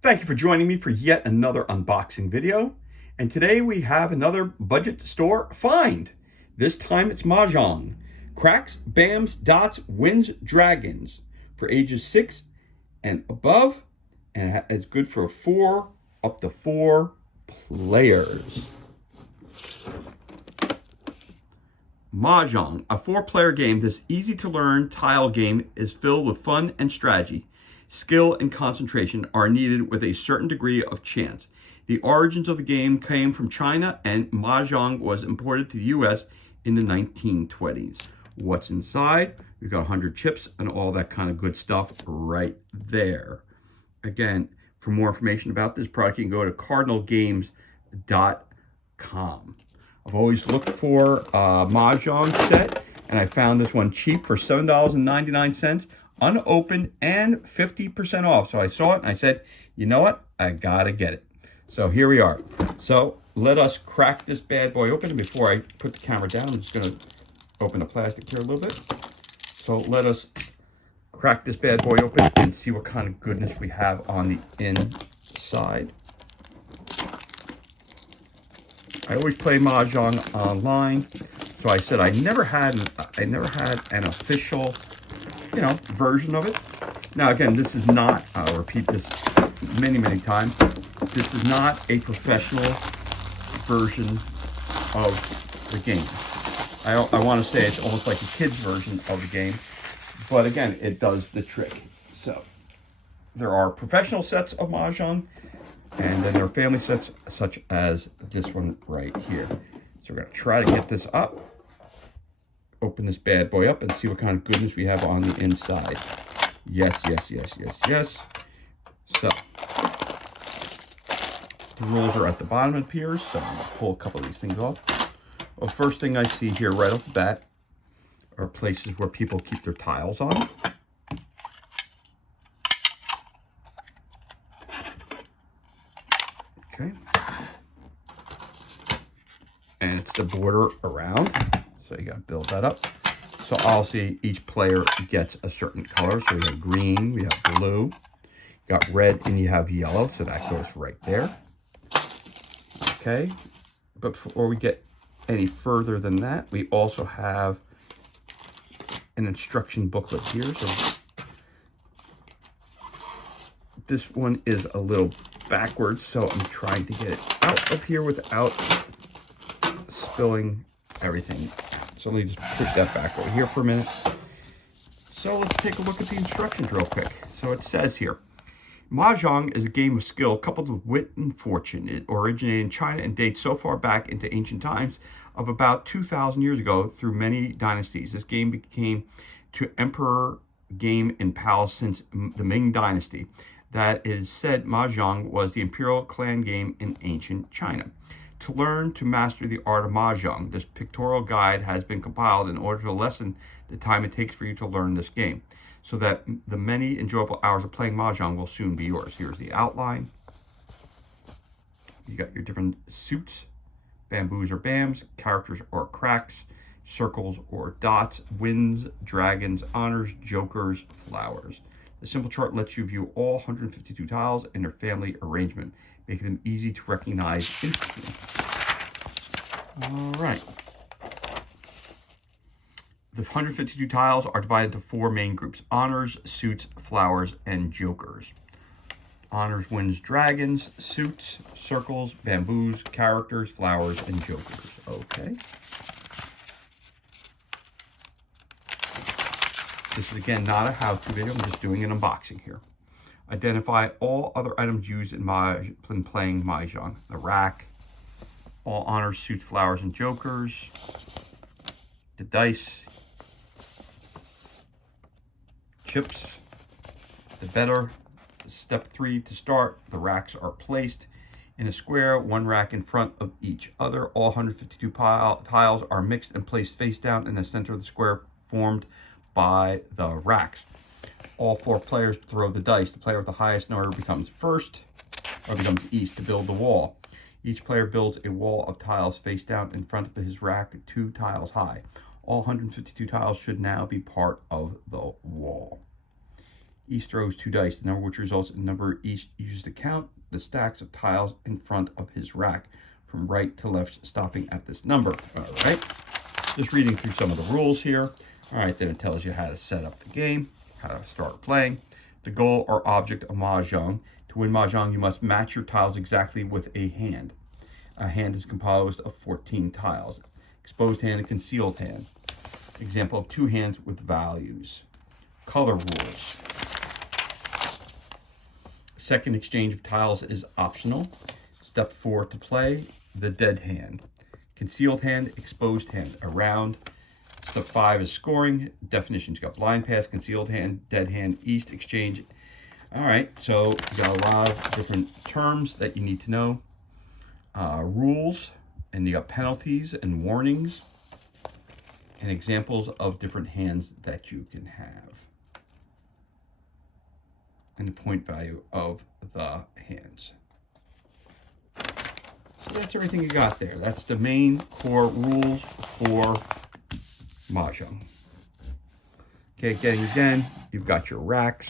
Thank you for joining me for yet another unboxing video. And today we have another budget store find. This time it's Mah Jongg. Cracks, Bams, Dots, Wins, Dragons for ages 6 and above. And it's good for up to four players. Mah Jongg, a 4-player game. This easy-to-learn tile game is filled with fun and strategy. Skill and concentration are needed with a certain degree of chance. The origins of the game came from China, and Mah Jongg was imported to the US in the 1920s. What's inside? We've got 100 chips and all that kind of good stuff right there. Again, for more information about this product, you can go to cardinalgames.com. I've always looked for a Mah Jongg set, and I found this one cheap for $7.99, unopened and 50% off. So I saw it and I said, you know what? I gotta get it. So here we are. So let us crack this bad boy open. Before I put the camera down, I'm just gonna open the plastic here a little bit. So let us crack this bad boy open and see what kind of goodness we have on the inside. I always play Mah Jongg online, so I said I never had an official, version of it. Now again, this is not, I'll repeat this many times, this is not a professional version of the game. I want to say it's almost like a kid's version of the game, but again, it does the trick. So there are professional sets of Mah Jongg, and then there are family sets such as this one right here. So we're going to try to get this up, open this bad boy up, and see what kind of goodness we have on the inside. Yes. So the rules are at the bottom, it appears. So I'm going to pull a couple of these things off. Well, first thing I see here right off the bat are places where people keep their tiles on. Okay. And it's the border around. So you got to build that up. So I'll see each player gets a certain color. So we have green, we have blue, you got red, and you have yellow. So that goes right there. Okay. But before we get any further than that, we also have an instruction booklet here. So this one is a little backwards, so I'm trying to get it out of here without spilling everything. So let me just push that back over here for a minute. So let's take a look at the instructions real quick. So it says here, Mah Jongg is a game of skill coupled with wit and fortune. It originated in China and dates so far back into ancient times of about 2,000 years ago through many dynasties. This game became to emperor game in palace since the Ming Dynasty. That is said, Mah Jongg was the imperial clan game in ancient China. To learn to master the art of Mah Jongg, this pictorial guide has been compiled in order to lessen the time it takes for you to learn this game, so that the many enjoyable hours of playing Mah Jongg will soon be yours. Here's the outline. You got your different suits, bamboos or bams, characters or cracks, circles or dots, wins, dragons, honors, jokers, flowers. The simple chart lets you view all 152 tiles and their family arrangement, making them easy to recognize instantly. All right. The 152 tiles are divided into 4 main groups: honors, suits, flowers, and jokers. Honors, wins, dragons, suits, circles, bamboos, characters, flowers, and jokers. Okay. This is, again, not a how-to video. I'm just doing an unboxing here. Identify all other items used in playing Mah Jongg. The rack, all honors, suits, flowers, and jokers. The dice, chips, the better. Step 3 to start. The racks are placed in a square, one rack in front of each other. All 152 tiles are mixed and placed face down in the center of the square formed by the racks. All 4 players throw the dice. The player with the highest number becomes first, or becomes east to build the wall. Each player builds a wall of tiles face down in front of his rack 2 tiles high. All 152 tiles should now be part of the wall. East throws 2 dice, the number which results in the number East uses to count the stacks of tiles in front of his rack from right to left, stopping at this number. All right, just reading through some of the rules here. All right, then it tells you how to set up the game, how to start playing. The goal or object of Mah Jongg. To win Mah Jongg, you must match your tiles exactly with a hand. A hand is composed of 14 tiles. Exposed hand and concealed hand. Example of 2 hands with values. Color rules. Second exchange of tiles is optional. Step 4 to play, the dead hand. Concealed hand, exposed hand, around. Step 5 is scoring. Definitions, you got blind pass, concealed hand, dead hand, east exchange. All right, so you got a lot of different terms that you need to know. Rules, and you got penalties and warnings, and examples of different hands that you can have, and the point value of the hands. So that's everything you got there. That's the main core rules for Mah Jongg. Okay, again, you've got your racks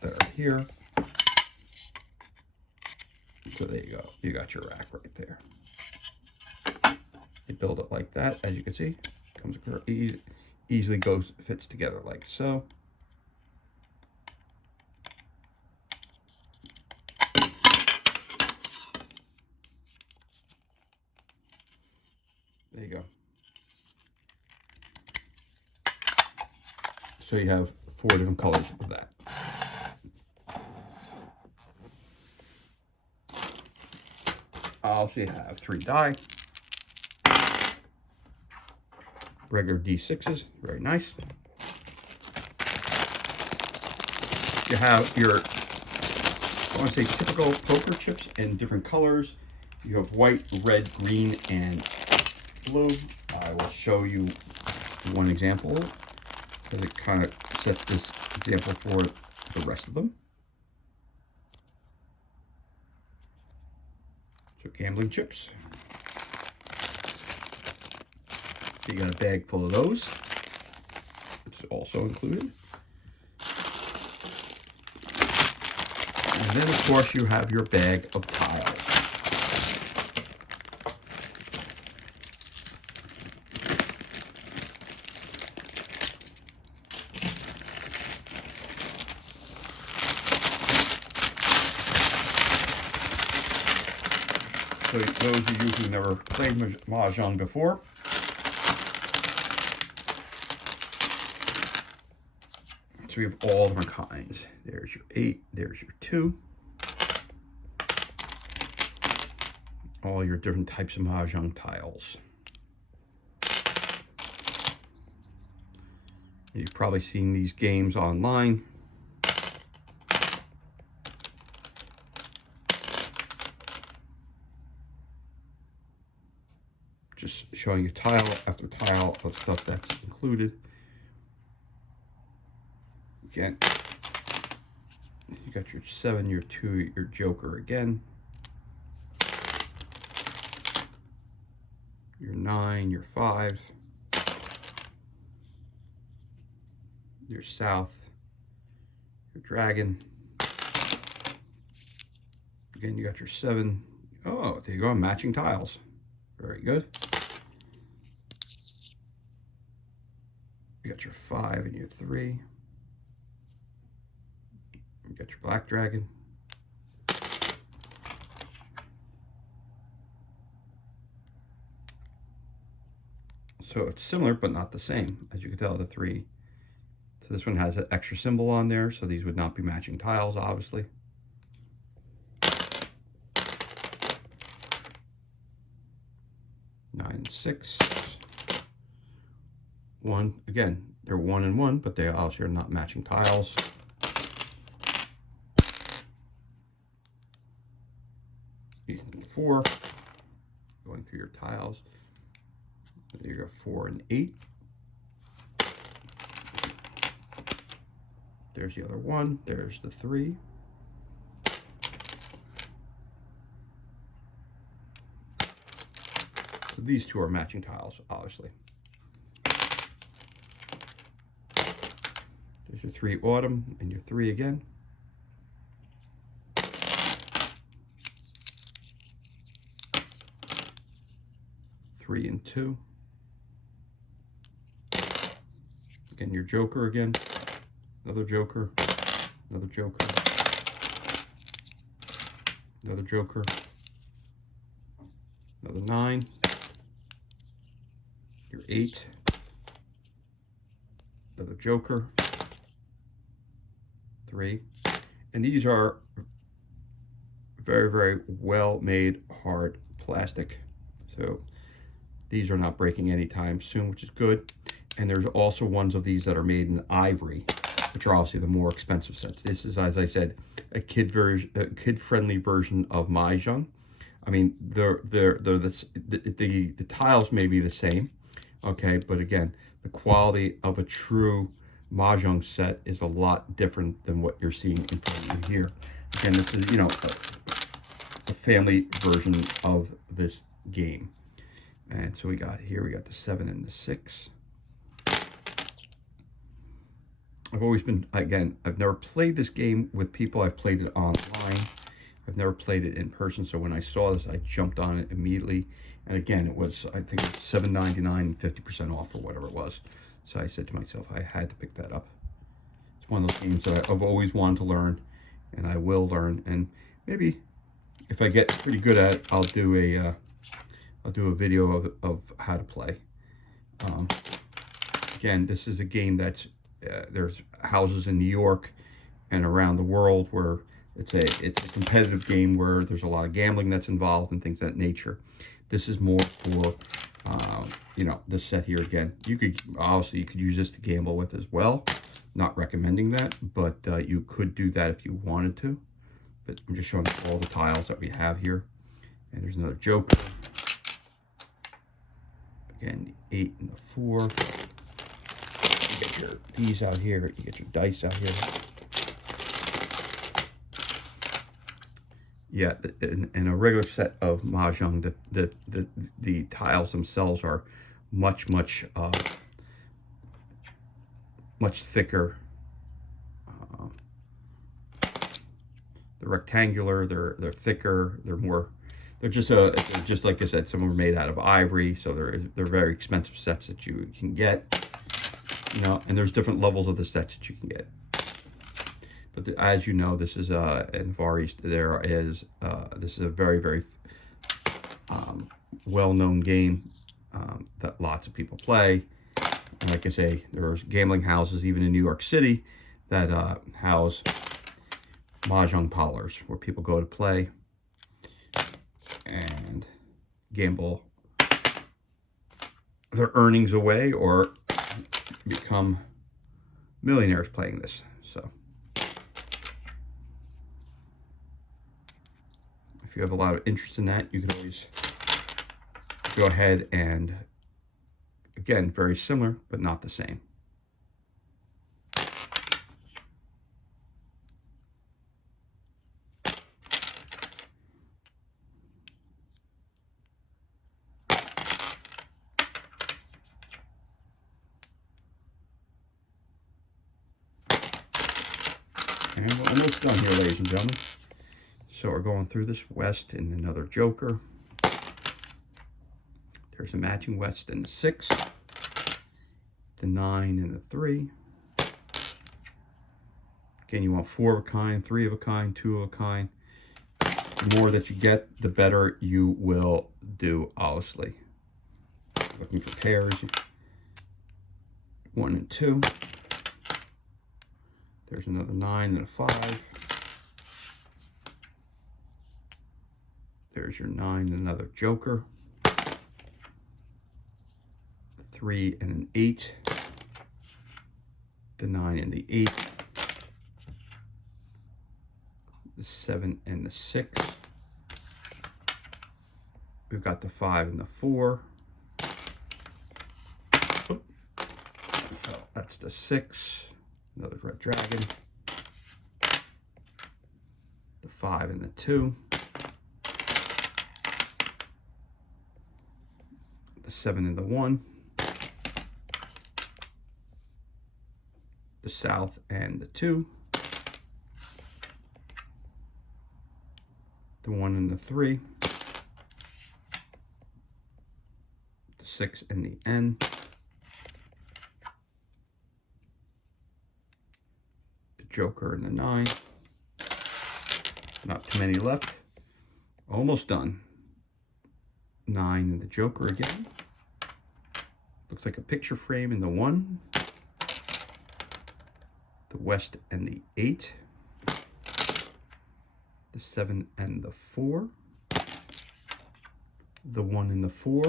that are here. So there you go. You got your rack right there. You build it like that, as you can see. Comes easily fits together like so. There you go. So you have 4 different colors of that. Also, you have 3 die. Regular D6s, very nice. You have your, I want to say, typical poker chips in different colors. You have white, red, green, and blue. I will show you one example, because it kind of sets this example for the rest of them. So gambling chips. So you got a bag full of those, which is also included. And then of course you have your bag of tiles. So those of you who never played Mah Jongg before, so we have all different kinds. There's your 8, there's your 2. All your different types of Mah Jongg tiles. You've probably seen these games online. Just showing you tile after tile of stuff that's included. Again, you got your 7, your 2, your joker again. Your 9, your 5. Your south, your dragon. Again, you got your 7. Oh, there you go, matching tiles. Very good. You got your 5 and your 3. You got your black dragon. So it's similar, but not the same. As you can tell, the 3. So this one has an extra symbol on there, so these would not be matching tiles, obviously. Nine and 6. 1. Again, they're 1 and 1, but they obviously are not matching tiles. These 4. Going through your tiles. You got 4 and 8. There's the other 1. There's the 3. So these 2 are matching tiles, obviously. There's your 3 autumn and your 3 again. Three and 2. Again, your joker again. Another joker. Another joker. Another joker. Another 9. Your 8. Another joker. 3. And these are very, very well made hard plastic. So these are not breaking anytime soon, which is good. And there's also ones of these that are made in ivory, which are obviously the more expensive sets. This is, as I said, a kid-friendly version of Mah Jongg. I mean, the tiles may be the same, okay, but again, the quality of a true Mah Jongg set is a lot different than what you're seeing in front of you here. Again, this is, you know, a family version of this game. And so we got the 7 and the 6. I've always been, again, I've never played this game with people. I've played it online. I've never played it in person. So when I saw this, I jumped on it immediately. And again, it was, I think, $7.99 and 50% off or whatever it was. So I said to myself, I had to pick that up. It's one of those games that I've always wanted to learn, and I will learn. And maybe if I get pretty good at it, I'll do a video of how to play. Again, this is a game that's there's houses in New York and around the world where it's a competitive game where there's a lot of gambling that's involved and things of that nature. This is more for you know, this set here. Again, you could obviously use this to gamble with as well. Not recommending that, but you could do that if you wanted to. But I'm just showing all the tiles that we have here. And there's another joker. Again, the 8 and the 4. You get your these out here. You get your dice out here. Yeah, in a regular set of Mah Jongg, the tiles themselves are much thicker. They're rectangular. They're thicker. They're just like I said. Some are made out of ivory, so they're very expensive sets that you can get. You know, and there's different levels of the sets that you can get. But as you know, this is in Far East. This is a very well-known game that lots of people play. And like I say, there's gambling houses even in New York City that house Mah Jongg parlors where people go to play and gamble their earnings away or become millionaires playing this. So if you have a lot of interest in that, you can always go ahead and, again, very similar, but not the same. And we're almost done here, ladies and gentlemen. So we're going through this West and another joker. There's a matching West and the 6, the 9 and the 3. Again, you want 4 of a kind, 3 of a kind, 2 of a kind. The more that you get, the better you will do, obviously. Looking for pairs, 1 and 2. There's another 9 and a 5. There's your 9 and another joker. 3 and an 8. The 9 and the 8. The 7 and the 6. We've got the 5 and the 4. So that's the 6. Another red dragon. The 5 and the 2. The 7 and the 1. The the South and the 2, the 1 and the 3, the 6 and the N, the Joker and the 9. Not too many left. Almost done. 9 and the Joker again. Looks like a picture frame in the 1. The West and the 8. The 7 and the 4. The 1 and the 4.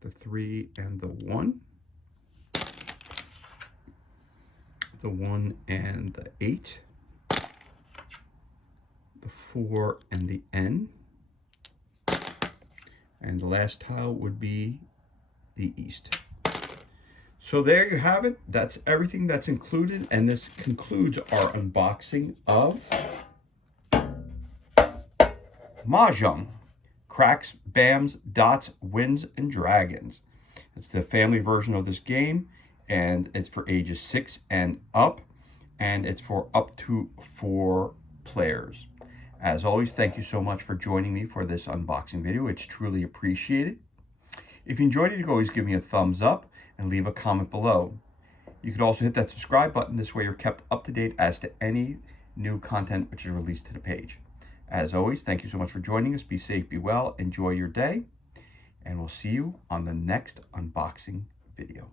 The 3 and the 1. The 1 and the 8. The 4 and the N. And the last tile would be the East. So there you have it. That's everything that's included. And this concludes our unboxing of Mah Jongg. Cracks, Bams, Dots, Wins, and Dragons. It's the family version of this game, and it's for ages 6 and up, and it's for up to 4 players. As always, thank you so much for joining me for this unboxing video. It's truly appreciated. If you enjoyed it, you can always give me a thumbs up and leave a comment below. You could also hit that subscribe button. This way you're kept up to date as to any new content which is released to the page. As always, thank you so much for joining us. Be safe, be well, enjoy your day, and we'll see you on the next unboxing video.